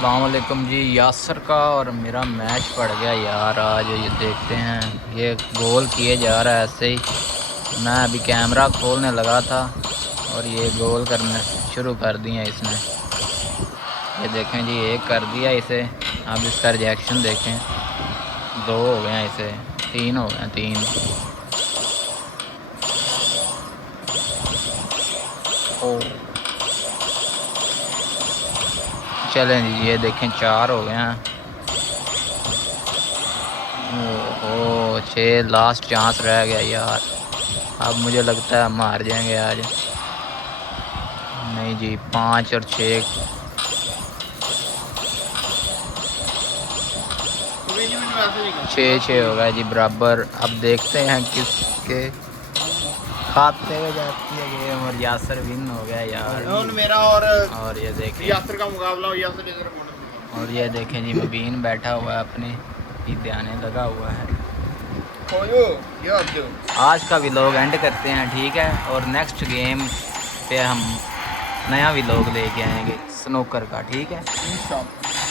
अस्सलाम वालेकुम जी। यासर का और मेरा मैच पड़ गया यार आज। ये देखते हैं, ये गोल किए जा रहा है ऐसे ही। मैं अभी कैमरा खोलने लगा था और ये गोल करने शुरू कर दिए इसने। ये देखें जी, एक कर दिया इसे। अब इसका रिएक्शन देखें। दो हो गए हैं इसे, तीन हो गए, तीन। ओ चलें जी, ये देखें चार हो गए हैं। ओहो, 6 लास्ट चांस रह गया यार। अब मुझे लगता है हम हार जाएंगे आज। नहीं जी, 5 और 6। 6-6 हो गया जी, बराबर। अब देखते हैं किसके खाते हुए जाती है गेम। और यासर विन हो गया यार। मेरा और ये देखें, यासर का मुकाबला हो। यासर इधर और ये देखें जी, मुबीन बैठा हुआ है अपने ही ध्यान लगा हुआ है। आज का व्लॉग एंड करते हैं, ठीक है। और नेक्स्ट गेम पे हम नया व्लॉग लेके आएंगे स्नूकर का, ठीक है।